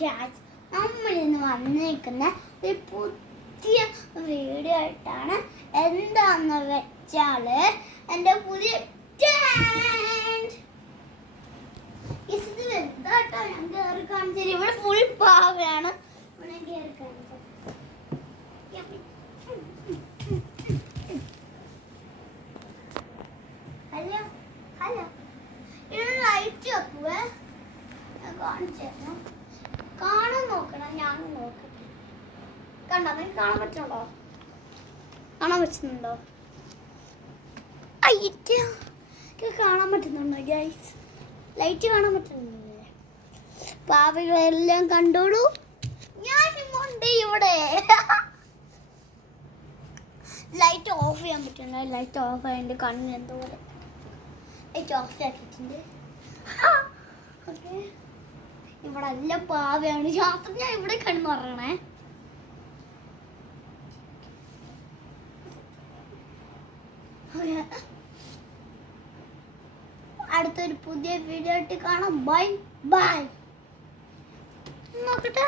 Guys, നമ്മൾ ഇന്ന് വന്നിരിക്കുന്ന ഒരു പുതിയ വീഡിയോ ആയിട്ടാണ്. എന്താന്ന് വെച്ചാല് എൻ്റെ പുതിയ ഇത് വലുതാട്ടോ. ഞാൻ കയറി കാണിച്ചു. ഇവിടെ ഫുൾ പാവയാണ്. ഞാൻ കയറി കാണിച്ചു. ഹലോ ഹലോ, ഇത് ലൈറ്റ് വെക്കുവേ. കാണിച്ചു തരണം. കാണാൻ നോക്കണം. ഞാൻ നോക്കട്ടെ. കണ്ടോ? നിങ്ങൾക്ക് കാണാൻ പറ്റുന്നുണ്ടോ? കാണാൻ പറ്റുന്നുണ്ടോ? അയ്യ, കാണാൻ പറ്റുന്നുണ്ടോ ഗൈസ്? ലൈറ്റ് കാണാൻ പറ്റുന്നില്ലേ? പാവകളെല്ലാം കണ്ടോളൂ. ഞാനിമുണ്ട് ഇവിടെ. ലൈറ്റ് ഓഫ് ചെയ്യാൻ പറ്റുന്നുണ്ടോ? ലൈറ്റ് ഓഫ് ആയതിൻ്റെ കണ്ണിന് എന്തോ പോലെ. ലൈറ്റ് ഓഫ് ആക്കിയിട്ടുണ്ട്. ഓക്കെ, ഇവിടെ എല്ലാം പാവയാണ്. രാത്രി ഞാൻ ഇവിടെ കിടന്ന് പറയണേ. അടുത്തൊരു പുതിയ വീഡിയോ ആയിട്ട് കാണാം. Bye bye. നോക്കട്ടെ.